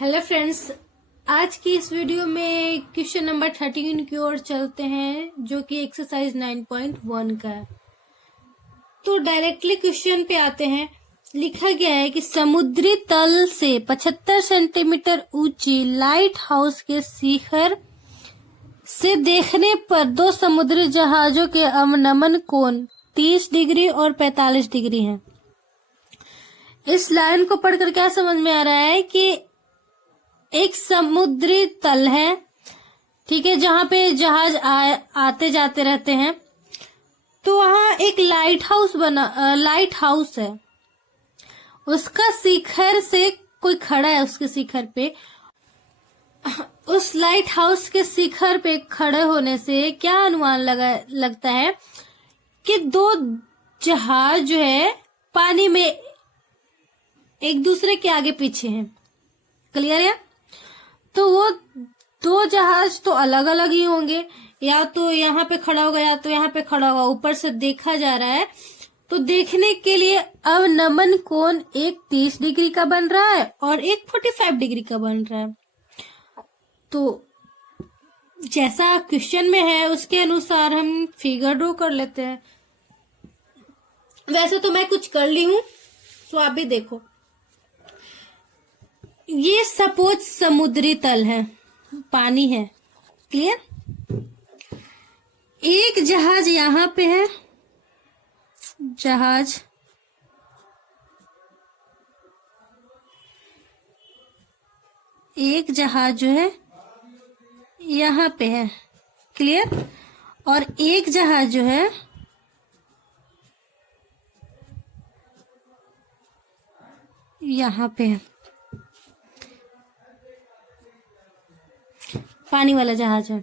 Hello friends, आज की इस वीडियो में क्वेश्चन नंबर 13 की ओर चलते हैं, जो कि एक्सरसाइज 9.1 का है। तो डायरेक्टली क्वेश्चन पे आते हैं। लिखा गया है कि समुद्री तल से 75 सेंटीमीटर ऊंची लाइट हाउस के शिखर से देखने पर दो समुद्री जहाजों के अवनमन कोण 30 डिग्री और 45 डिग्री है। इस लाइन को पढ़कर क्या समझ में आ रहा है कि एक समुद्री तल है, ठीक है, जहां पे जहाज आते जाते रहते हैं। तो वहां एक लाइट हाउस है। उसका शिखर से कोई खड़ा है, उसके शिखर पे। उस लाइट हाउस के शिखर पे खड़े होने से क्या अनुमान लगता है कि दो जहाज जो है पानी में एक दूसरे के आगे पीछे हैं। क्लियर है? तो वो दो जहाज तो अलग अलग ही होंगे, या तो यहाँ पे खड़ा होगा या तो यहाँ पे खड़ा होगा। ऊपर से देखा जा रहा है, तो देखने के लिए अवनमन कोण एक 30 डिग्री का बन रहा है और एक 45 डिग्री का बन रहा है। तो जैसा क्वेश्चन में है उसके अनुसार हम फिगर ड्रॉ कर लेते हैं। वैसे तो मैं कुछ कर ली हूं, तो आप भी देखो। ये सपोज समुद्री तल है, पानी है। क्लियर? एक जहाज यहां पे है, एक जहाज जो है यहां पे है। क्लियर? और एक जहाज जो है यहां पे है, पानी वाला जहाज है।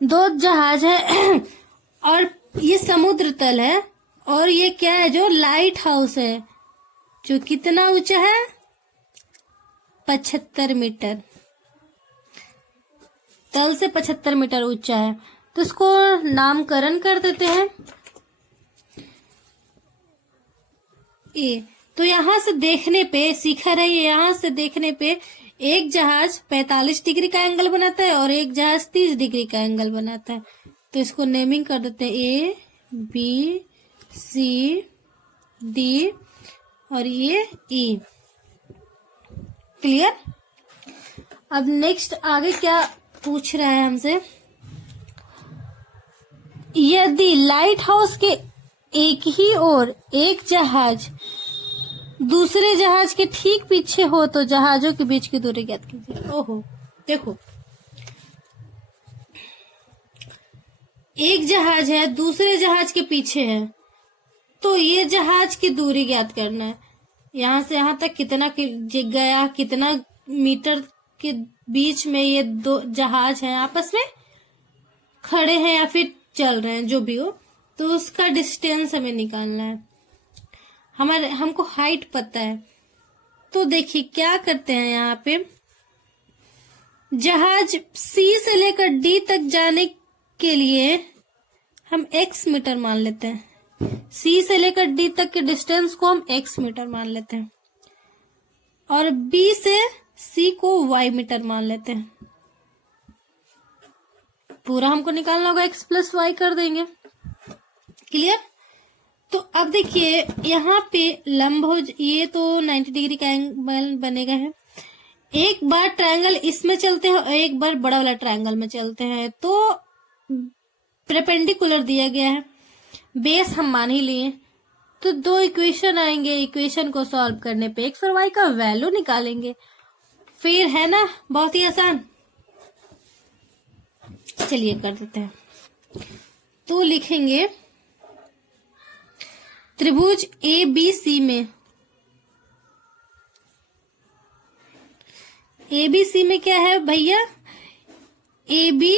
दो जहाज है और ये समुद्र तल है, और ये क्या है, जो लाइट हाउस है, जो कितना ऊंचा है, 75 मीटर। तल से 75 मीटर ऊंचा है। तो इसको नामकरण कर देते हैं ए। तो यहां से देखने पे शिखर है, यहां से देखने पे एक जहाज 45 डिग्री का एंगल बनाता है और एक जहाज 30 डिग्री का एंगल बनाता है। तो इसको नेमिंग कर देते हैं ए, बी, सी, डी और ये ई। क्लियर? अब नेक्स्ट आगे क्या पूछ रहा है हमसे। यदि लाइट हाउस के एक ही ओर एक जहाज दूसरे जहाज के ठीक पीछे हो तो जहाजों के बीच की दूरी ज्ञात कीजिए। ओहो, देखो, एक जहाज है, दूसरे जहाज के पीछे है, तो ये जहाज की दूरी ज्ञात करना है। यहां से यहां तक कितना गया, कितना मीटर के बीच में ये दो जहाज हैं, आपस में खड़े हैं या फिर चल रहे हैं, जो भी हो। तो उसका डिस्टेंस हमें निकालना है। हमको हाइट पता है। तो देखिए क्या करते हैं, यहाँ पे जहाज सी से लेकर डी तक जाने के लिए हम x मीटर मान लेते हैं। सी से लेकर डी तक के डिस्टेंस को हम x मीटर मान लेते हैं, और B से C को y मीटर मान लेते हैं। पूरा हमको निकालना होगा, x प्लस y कर देंगे। क्लियर? तो अब देखिए यहाँ पे लंबभुज, ये तो 90 डिग्री का एंगल बनेगा है। एक बार ट्रायंगल इसमें चलते हैं और एक बार बड़ा वाला ट्रायंगल में चलते हैं, तो परपेंडिकुलर दिया गया है। बेस हम मान ही लिए। तो दो इक्वेशन आएंगे, इक्वेशन को सॉल्व करने पे x और y का वैल्यू निकालेंगे। फिर है ना, बहुत ही आसान। चलिए कर देते हैं। तो लिखेंगे त्रिभुज ABC में क्या है भैया, AB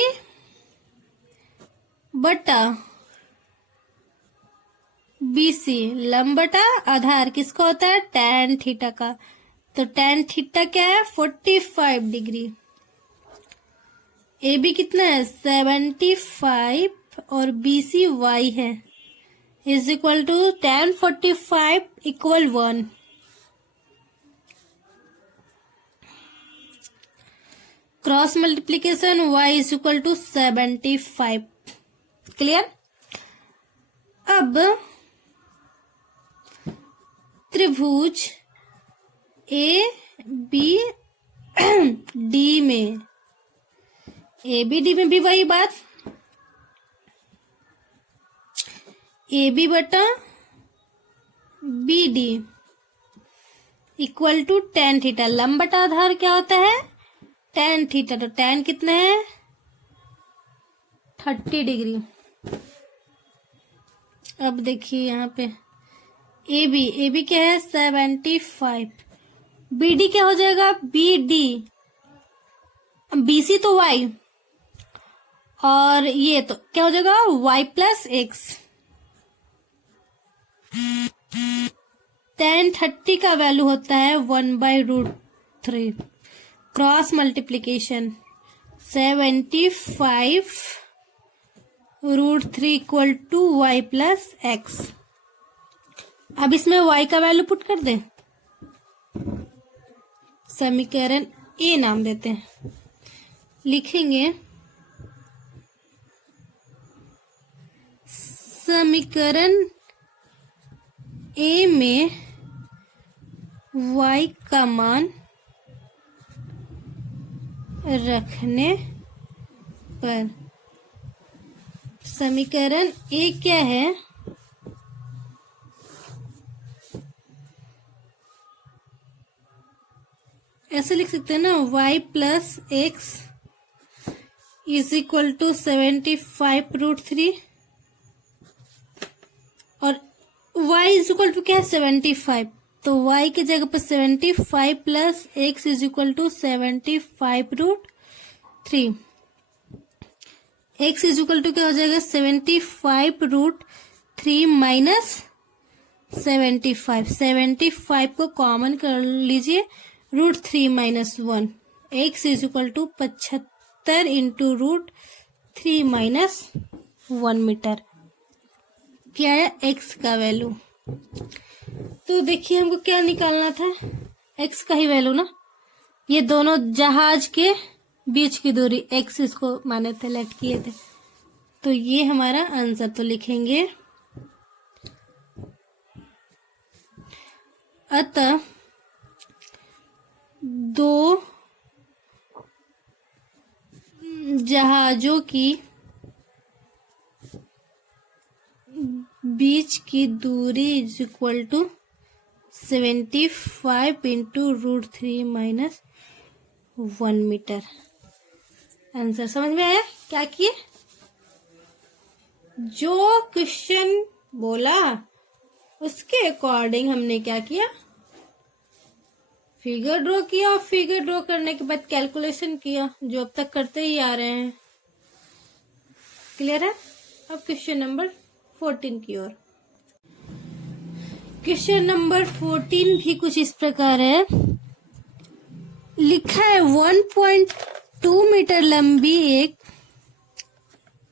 बटा BC, लंब बटा आधार किसका होता है, tan थीटा का। तो tan थीटा क्या है, 45 डिग्री। AB कितना है, 75 और BC y है, is equal to tan 45 equal 1। Cross multiplication y is equal to 75। Clear. अब त्रिभुज ए बी डी में, ए बी डी में भी वही बात, ए बी बटा B D equal to tan theta. लंब बटा आधार क्या होता है? tan theta. तो tan कितना है? 30 डिग्री। अब देखिए यहाँ पे ए बी क्या है? 75। बी डी क्या हो जाएगा? बी डी, बी सी तो y, और ये तो क्या हो जाएगा? y plus x. tan 30 का वैल्यू होता है 1/√3। Cross multiplication 75√3 equal to y plus x. अब इसमें y का वैल्यू पुट कर दें, समीकरण ए नाम देते हैं। लिखेंगे समीकरण ए में y का मान रखने पर समीकरण ए क्या है? ऐसे लिख सकते हैं ना, y plus x is equal to 75√3, और y इज इक्वल टू क्या है? 75। तो y की जगह पर 75 plus x is equal to 75√3। x is equal to क्या हो जाएगा? 75√3 माइनस 75। 75 को कॉमन कर लीजिए, √3 minus 1। x is equal to 75 into √3 minus 1 metre. क्या है? x का वैल्यू। तो देखिए हमको क्या निकालना था? x का ही वैल्यू ना। ये दोनों जहाज के बीच की दूरी x इसको माने थे, लेट किए थे, तो ये हमारा आंसर। तो लिखेंगे अतः दो जहाजों की बीच की दूरी is equal to 75 into √3 minus 1 metre. Answer समझ में आया? क्या किए? जो क्वेश्चन बोला उसके अकॉर्डिंग हमने क्या किया? फिगर ड्रॉ किया, और फिगर ड्रॉ करने के बाद कैलकुलेशन किया, जो अब तक करते ही आ रहे हैं। क्लियर है? अब क्वेश्चन नंबर 14 की ओर। क्वेश्चन नंबर 14 भी कुछ इस प्रकार है। लिखा है 1.2 मीटर लंबी एक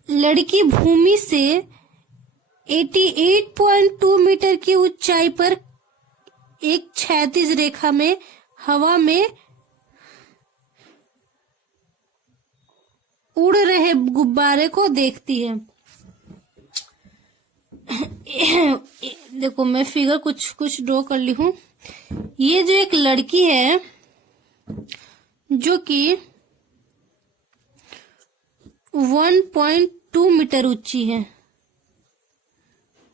लड़की भूमि से 88.2 मीटर की ऊंचाई पर एक क्षैतिज रेखा में हवा में उड़ रहे गुब्बारे को देखती है। देखो मैं फिगर कुछ ड्रॉ कर ली हूं। ये जो एक लड़की है जो कि 1.2 मीटर ऊंची है,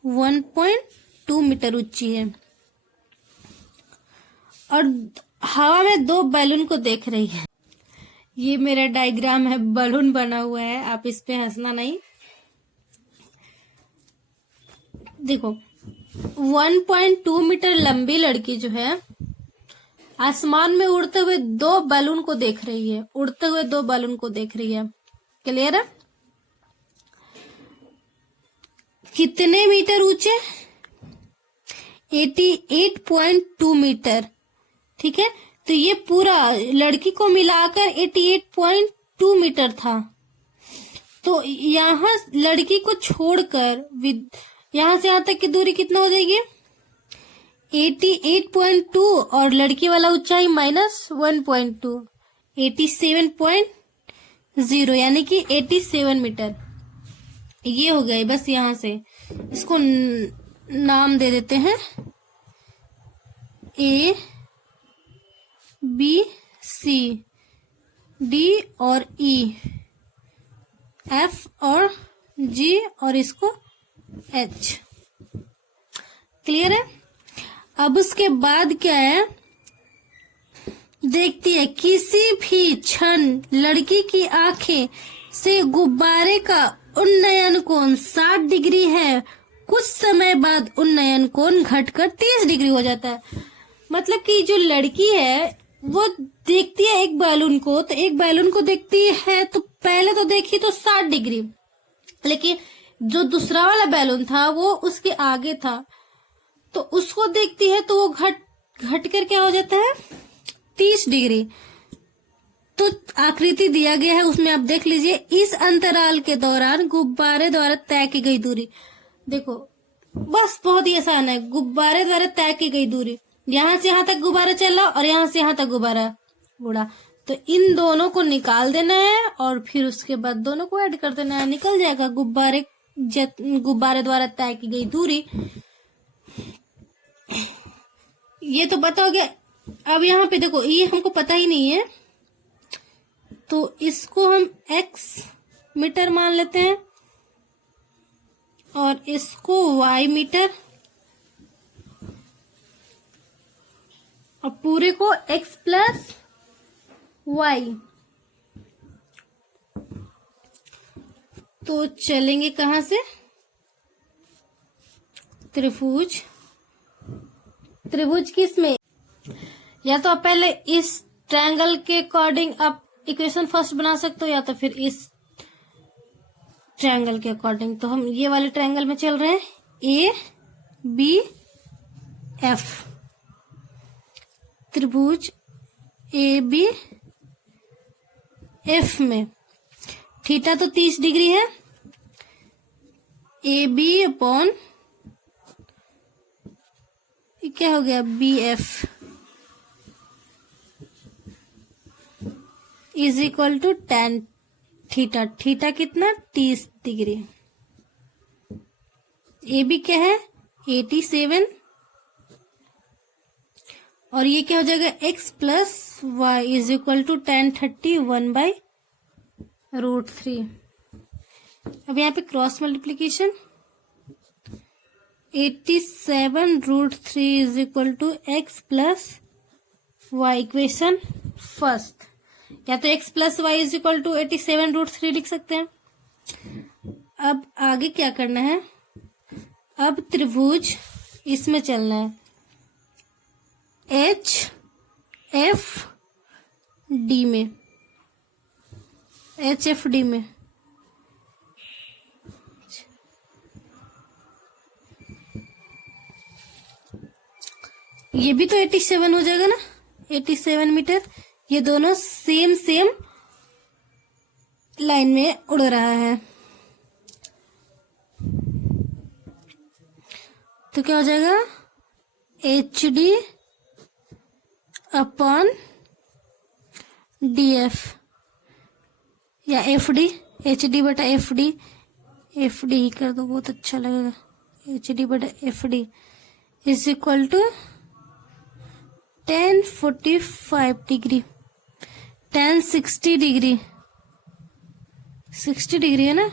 1.2 मीटर ऊंची है, और हवा में दो बैलून को देख रही है। ये मेरा डायग्राम है, बैलून बना हुआ है, आप इस पे हंसना नहीं। देखो 1.2 मीटर लंबी लड़की जो है आसमान में उड़ते हुए दो बैलून को देख रही है, उड़ते हुए दो बैलून को देख रही है। क्लियर है? कितने मीटर ऊंचे? 88.2 मीटर। ठीक है, तो ये पूरा लड़की को मिलाकर 88.2 मीटर था। तो यहाँ लड़की को छोड़कर यहाँ से यहाँ तक की दूरी कितना हो जाएगी? 88.2 और लड़की वाला ऊंचाई -1.2, 87.0 यानी कि 87 मीटर। ये हो गया। बस यहां से इसको नाम दे देते हैं A B C D और E, F और G और इसको H। क्लियर है। अब उसके बाद क्या है, देखती है किसी भी क्षण लड़की की आंखें से गुब्बारे का उन्नयन कोण 60 डिग्री है। कुछ समय बाद उन्नयन कोण घटकर 30 डिग्री हो जाता है। मतलब कि जो लड़की है वो देखती है एक बैलून को, तो एक बैलून को देखती है तो पहले तो देखी तो 60 डिग्री, लेकिन जो दूसरा वाला बैलून था वो उसके आगे था, तो उसको देखती है तो वो घट कर क्या हो जाता है 30 डिग्री। तो आकृति दिया गया है उसमें आप देख लीजिए। इस अंतराल के दौरान गुब्बारे द्वारा तय की गई दूरी, देखो बस बहुत ही आसान है। गुब्बारे द्वारा तय की गई दूरी, यहां से यहां तक गुब्बारा चला और यहां से यहां तक गुब्बारा उड़ा, तो इन दोनों को निकाल देना है और फिर उसके बाद दोनों को ऐड कर देना है, निकल जाएगा गुब्बारे द्वारा तय की गई दूरी। ये तो पता हो गया। अब यहाँ पे देखो ये हमको पता ही नहीं है, तो इसको हम x मीटर मान लेते हैं और इसको y मीटर और पूरे को x प्लस y। तो चलेंगे कहां से, त्रिभुज किस में, या तो आप पहले इस ट्रायंगल के अकॉर्डिंग आप इक्वेशन फर्स्ट बना सकते हो, या तो फिर इस ट्रायंगल के अकॉर्डिंग। तो हम ये वाले ट्रायंगल में चल रहे हैं, A B F, त्रिभुज A B F में थीटा तो 30 डिग्री है, ए बी अपॉन क्या हो गया BF is equal to tan theta. Theta कितना 30 डिग्री। ए बी क्या है 87 और ये क्या हो जाएगा x plus Y is equal to tan 30 1/√3। अब यहाँ पे cross multiplication 87√3 is equal to x plus y. Equation first, या तो x plus Y is equal to 87√3 लिख सकते हैं। अब आगे क्या करना है, अब त्रिभुज इसमें चलना है HFD में, HFD में ये भी तो 87 हो जाएगा ना, 87 मीटर। ये दोनों सेम लाइन में उड़ रहा है, तो क्या हो जाएगा HD अपॉन DF या FD, HD बटा FD ही कर दो बहुत अच्छा लगेगा। HD बटा FD is equal to tan 45 degree, tan 60 degree, 60 degree है ना।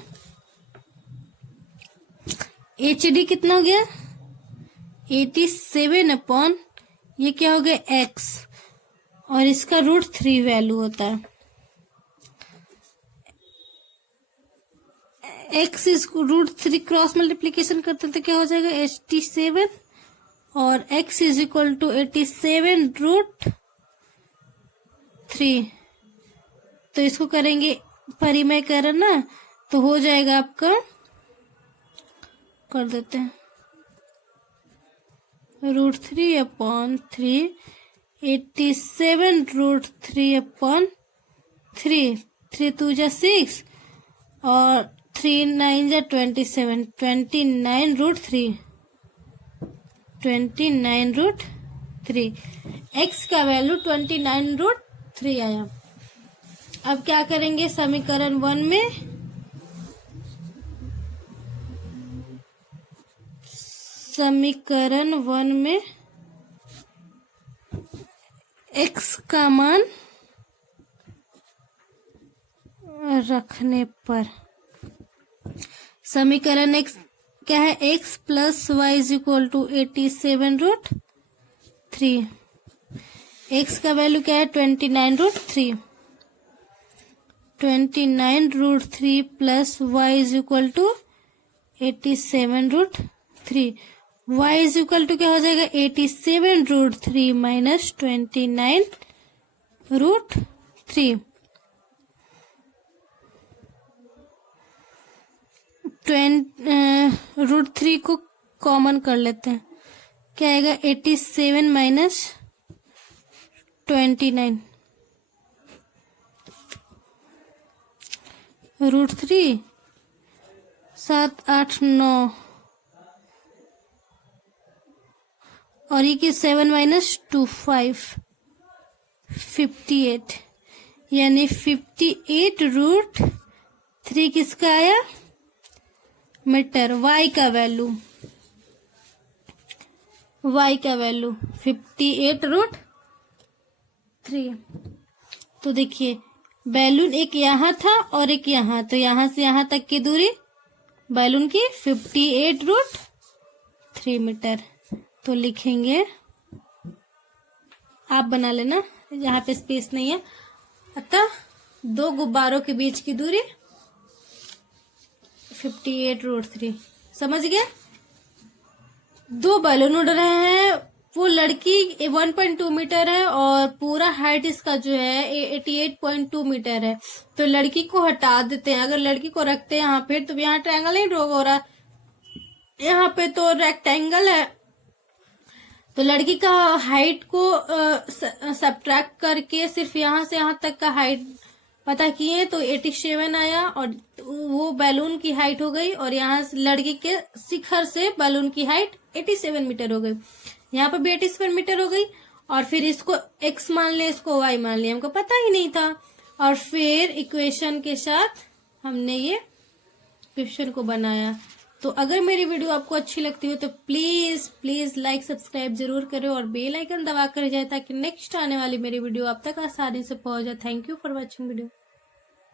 HD कितना हो गया 87 अपॉन ये क्या हो गया x और इसका √3 वैल्यू होता है। x इस √3 क्रॉस मल्टीप्लीकेशन करते तो क्या हो जाएगा 87 और x इज इक्वल टू 87√3। तो इसको करेंगे परिमेयकरण ना, तो हो जाएगा आपका, कर देते हैं √3 अपॉन 3, 87√3 अपॉन 3, 3 2 जा 6 और 3 9 जा 27, 29√3, 29√3। x का वैल्यू 29√3 आया। अब क्या करेंगे, समीकरण 1 में x का मान रखने पर समीकरण x क्या है, x plus Y is equal to 87√3। x का वैल्यू क्या है, 29√3। 29√3 plus Y is equal to 87√3। y is equal to क्या हो जाएगा, 87√3 माइनस 29√3। √3 को कॉमन कर लेते हैं, क्या आएगा, 87 माइनस 29। √3 7 8 9 और ये की 7 माइनस 2 5 58, यानी 58√3 किसका आया, मीटर। y का वैल्यू 58√3। तो देखिए बैलून एक यहाँ था और एक यहाँ, तो यहाँ से यहाँ तक की दूरी बैलून की 58√3 मीटर। तो लिखेंगे, आप बना लेना, यहाँ पे स्पेस नहीं है। अतः दो गुब्बारों के बीच की दूरी 58√3। समझ गए। दो बैलून उड़ रहे हैं, वो लड़की 1.2 मीटर है और पूरा हाइट इसका जो है 88.2 मीटर है। तो लड़की को हटा देते हैं। अगर लड़की को रखते हैं यहाँ पे, तो यहाँ ट्रायंगल नहीं ड्रॉ हो रहा, यहाँ पे तो रेक्टेंगल है। तो लड़की का हाइट को सब्ट्रैक्ट करके सिर्फ यहाँ से यहाँ तक का हाइट पता किए तो 87 आया, और वो बैलून की हाइट हो गई, और यहाँ लड़की के शिखर से बैलून की हाइट 87 मीटर हो गई। यहाँ पे भी 87 मीटर हो गई, और फिर इसको x मान लिया, इसको y मान लिया, हमको पता ही नहीं था। और फिर इक्वेशन के साथ हमने ये क्वेश्चन को बनाया। तो अगर मेरी वीडियो आपको अच्छी लगती हो तो प्लीज लाइक सब्सक्राइब जरूर करें और बेल आइकन दबा कर जाए, ताकि नेक्स्ट आने वाली मेरी वीडियो आप तक आसानी से पहुंच जाए। Thank you for watching video.